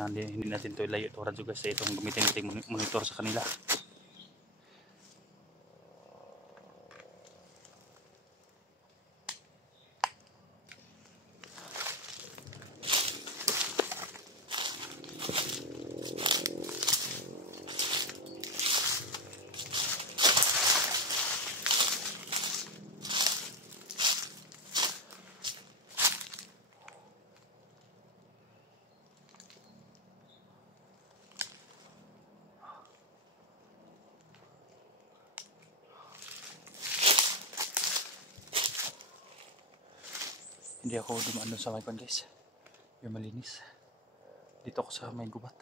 kailangan hindi natin ito ilayo ito radyo guys, itong gamitin natin monitor sa kanila. Hindi ako dumaan doon sa may pan guys, yung malinis. Dito ako sa may gubat.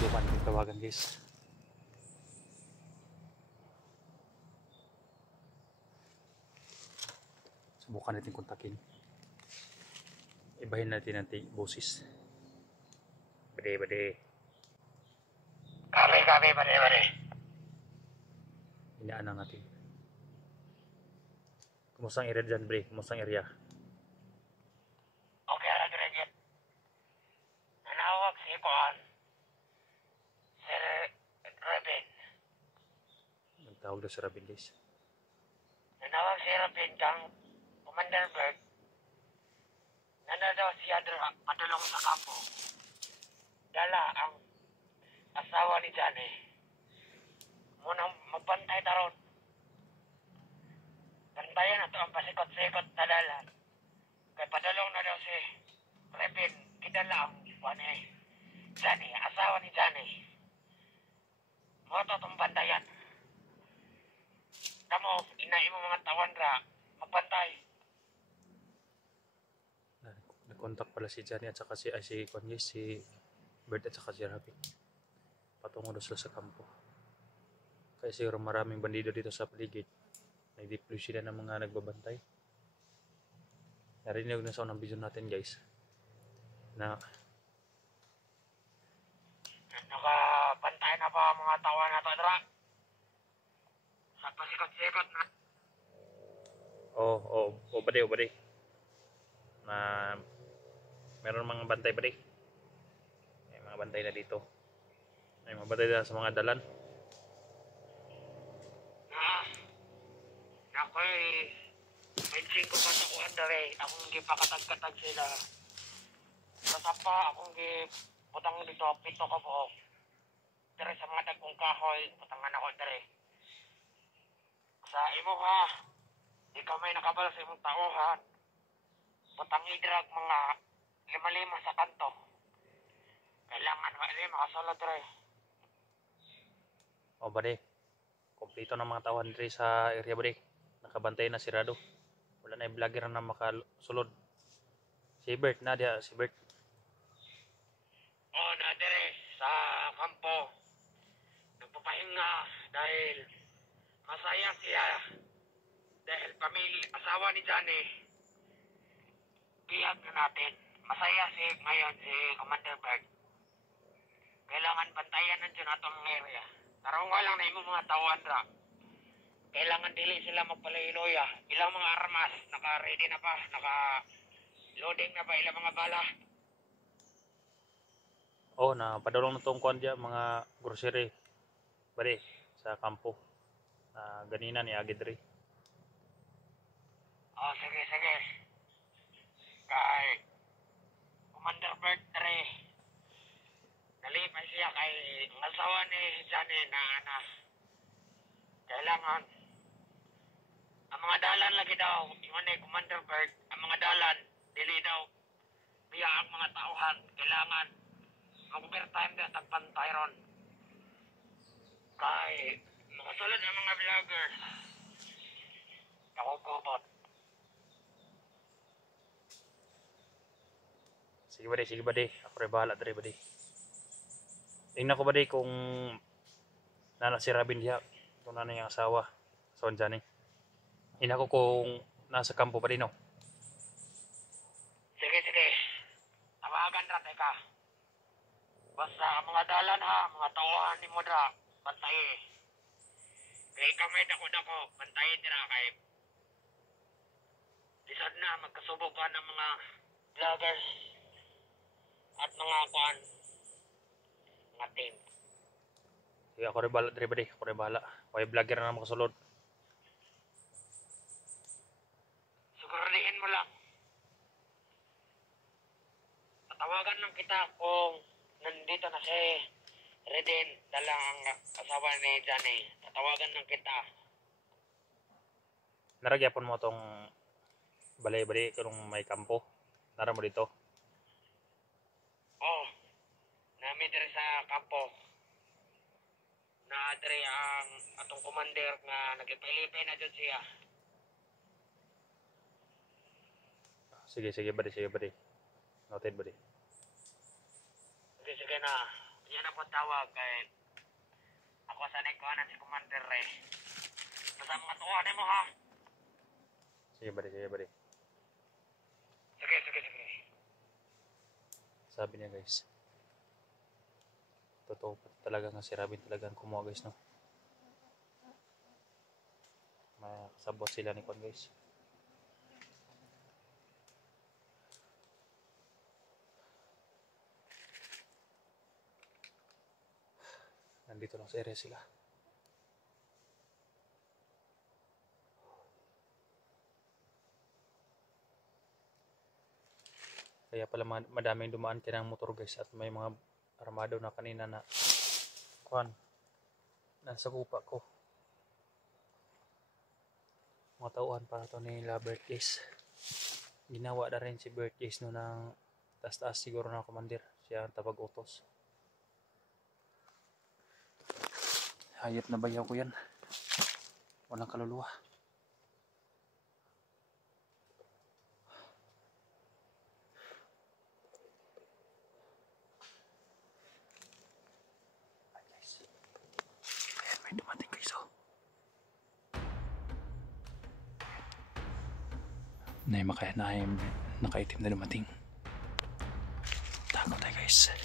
Bukan yung tawagan guys. Subukan natin kontakin. Ibahin natin ang boses. Bade. Kami, bade. Inaan na natin. Kumusta ang area dyan, bre? Kumusta ang area? Okay, Regret. Nanawag si Kuan. Sir Robin. Nagtawag daw si Robin guys. Nanawag si Robin kang Commander Bird. Nana daw siya padulong sa kampo. Dala ang asawa ni Johnny. Munang magbantay taron. Bantayan na ito ang pasikot-sikot na dalan. Kay padulong na daw si Robin. Kidala ang Johnny, asawa ni Johnny. Moto itong bantayan. Tamo, inaim mo mga tawan ra. Magbantay. Nag-contact pala si Johnny at saka si Bird at saka si Robin. Patungo doon sila sa kampo. Kaya siguro maraming bandido dito sa paligid. Nag-deploy sila ng mga nagbabantay. Narinig na sa unang video natin guys na nakabantay na ba mga tawa na ito, Dra? Sa pasikot-sikot na. Bade. Na meron mga bantay bade. May mga bantay na dito. May mga bantay na sa mga dalan. Ako'y may 5 pa sa kuhan daw eh. Akong gipakatag-katag sila. Basta pa akong putang dito, 7 ka po. Dari sa mga dagkong kahoy, putangan ako dari. Sa imo ha, di ka may nakabala sa imong tauhan. Putang idrag mga 5 sa kanto. Kailangan makasulod dari. Bade. Kompleto ng mga tawan diri sa area bade. Nakabantay na si Rado. Wala na yung vlogger na makasulod. Si Bert na dia, si Bert. Na dire sa kampo. Nagpapahinga dahil masaya siya. Dahil asawa ni Johnny. Biyag na natin. Masaya ngayon si Commander Bird. Kailangan bantayan na dyan atong area. Tarong lang na yung mga tawan ra. kailangan dili sila magpalahiloya. Ilang mga armas, naka-ready na ba? Naka-loading na ba ilang mga bala? Oh, na padulong na tong kuan diya mga grocery. Bali sa kampo. Ganina ni Agidri. Oh, sige, sige. Kay Commander Bert 3, nalipay siya kay ang asawa ni Johnny na kailangan ang mga dalan lagi daw, ingon ni Commander Bert, ang mga dalan, dili daw, biya ang mga tauhan, kailangan mag-overtime na tagpantay ron. Kay makasulod ang mga vloggers, nakukubot. Sige ba di. Ako rin bahala dre ba di. Tingnan ko ba di kung nana si Robin diha. Kung nana yung asawa. So, dyan eh. Ina ko kung nasa kampo pa din, no? Sige, sige. Tawagan ra, teka. Basta mga dalan ha, mga tauhan ni mo dra, bantaye. Kay kamay dako-dako, bantaye dira kay lisod na magkasubok pa ng mga vloggers at mga kuan, mga team. Sige, ako rin bahala dre ba di. Ako rin bahala. Kaya vlogger na makasulod. Sigurihin mo lang. Tatawagan lang kita kung nandito na si Reden, dala ang asawa ni Johnny. Tatawagan lang kita. Naragyapon mo tong balay-balay kung may kampo. Nara mo dito. Oh, nami diri sa kampo. Na diri ang atong commander nga nagipilipay na dyan siya. Sige ba di. Noted ba di. Sige na. Yan ang tawag kay ako sa nagkuhanan si commander eh. Basta mga tuwanin mo ha. Sige ba di. Sige. Sabi niya guys. Totoo pa talaga nga si Robin talagang kumuha guys, no? Makasabot sila ni Kon guys. Nandito lang sa area sila. Kaya pala madaming dumaan kinang motor guys at may mga armado na kanina na kuan nasa kupa ko. Mga tauhan para to nila birthdays. Ginawa na rin si birthdays no ng taas-taas siguro ng commander. Siya ang tabag-utos. Hayop na bayaw ko yan. Walang kaluluwa. Ay guys. Ayan, may dumating guys oh. Nakaitim na dumating. Takot tayo guys.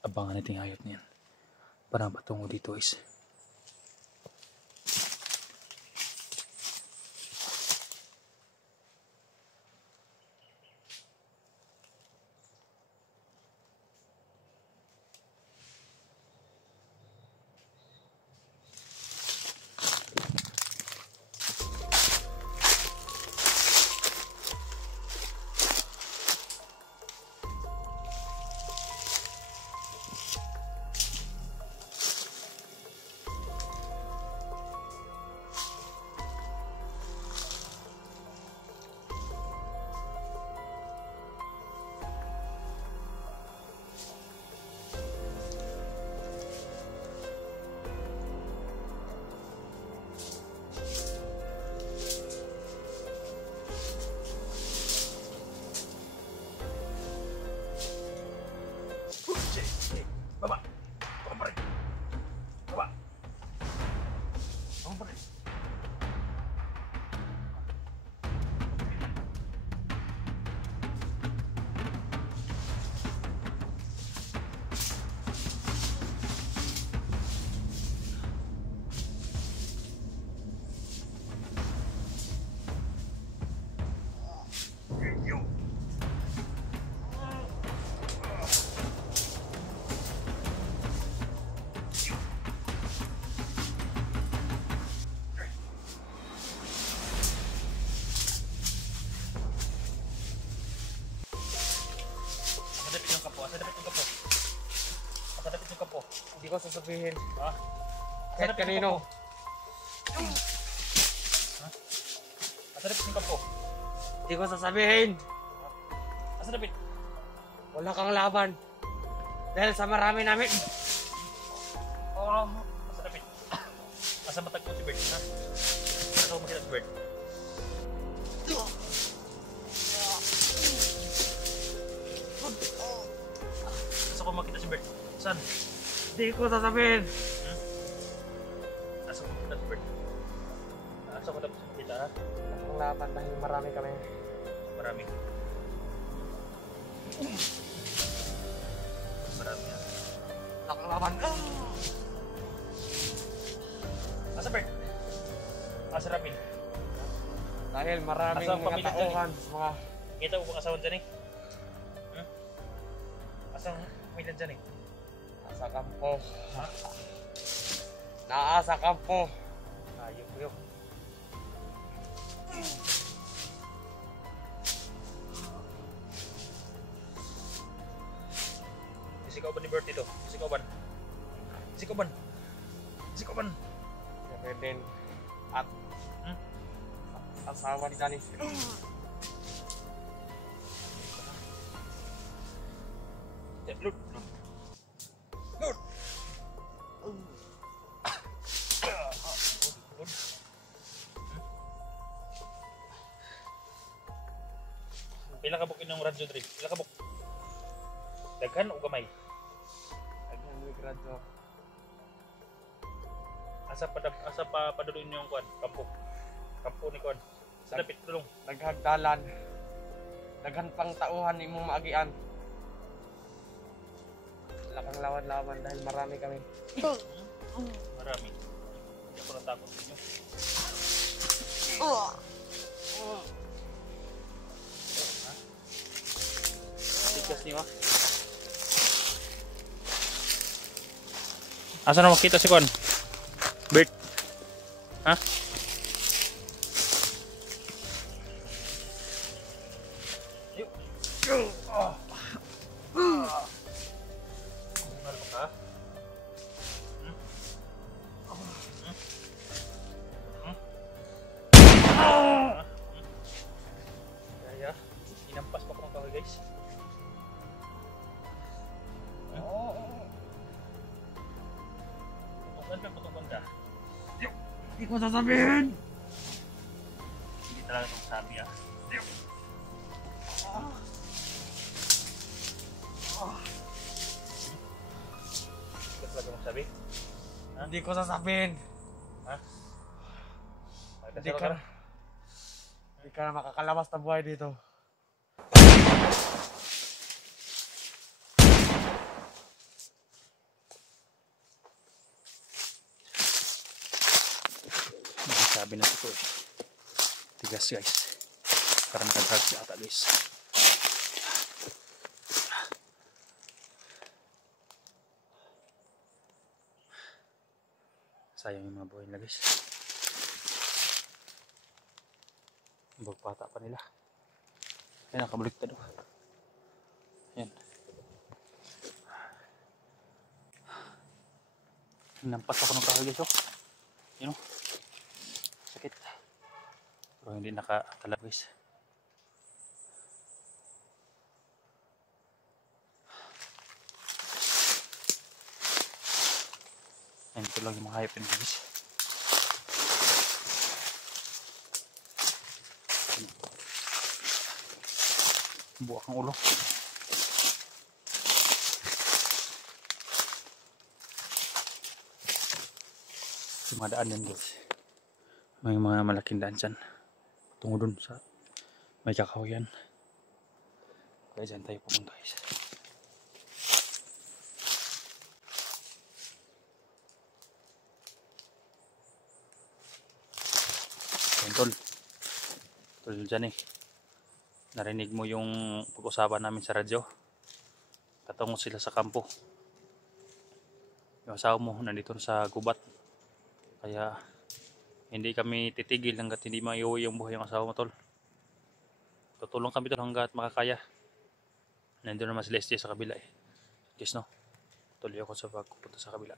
Abangan natin yung hayop niyan. Parang patungo dito is. ko sasabihin. Ha? Kahit kanino. Asa na yung kampo? Hindi ko sasabihin. Asa na Wala kang laban. Dahil sa marami namin. Asa na asa matagpo si Bert, ha? Asa ko makita si Bert? Asa ko makita si Bert? Saan? Hindi ko sasabihin. Asa ko makita si Bert? Asa ko tapos makita, ha? Wala kang laban dahil marami kami. Marami. Marami, ha? Wala kang laban. Asa Bert? Asa Rapin? Dahil maraming Asa ang mga pamilya tauhan. Mga Kita ko bang asawan dyan eh? Asang pamilan dyan eh? nasa kampo. Naasa kampo. Ayok ko yun. Isikaw ba ni Bert ito? Isikaw ba? Isikaw ba? Isikaw ba? Si Reden at asawa ni Dani. Lord! Lord! Lord! Pila ka buk inyong radyo dre? Pila ka buk? Daghan o gamay? Agyan may gradyo. Asa pa padulong niyo ang kuan? Kampo ni kuan. Sa dapit tulong. Naghagdalan. Daghan pang tauhan ni mong maagian. Wala kang lawan-lawan dahil marami kami. Marami. Hindi ako natakot sa inyo. Tigas niyo, ha? Asa na makita si Kwan? Bert? Ha? Bungal mo ka? Kaya, inampas pa ko ng kahoy, guys. Putukan ka. Hindi ko sasabihin! Hindi talaga itong sabi, ha? Hindi talaga itong sabi? Hindi ko sasabihin! Ha? Hindi ka na makakalabas na buhay dito. Sabi na ito eh. Tigas, guys. Para nakadrug siya ata, guys. Sayang yung mga buhay nila, guys. Bagpata pa nila. Ayan, nakabuliktad. Ayan. Nampas ako ng kahoy, guys. Yun o. Sakit. Pero hindi nakatalab, guys. Ayan, ito lang yung mga hayop yun, guys. Buwak ang ulo. Sumadaan yan, guys. May mga malaking daan dyan. Tungo dun sa may kakahuyan. Kaya dyan tayo pumunta, guys. Ayan, tol. Tol dyan eh. Narinig mo yung pag-usapan namin sa radyo. Katungo sila sa kampo. Yung asawa mo nandito sa gubat. Kaya hindi kami titigil hanggat hindi maiuwi yung buhay ng asawa mo, tol. Tutulong kami tol hanggat makakaya. Nandun naman si Leslie sa kabila eh. Yes, no? Tuloy ako sa pagpunta sa kabila.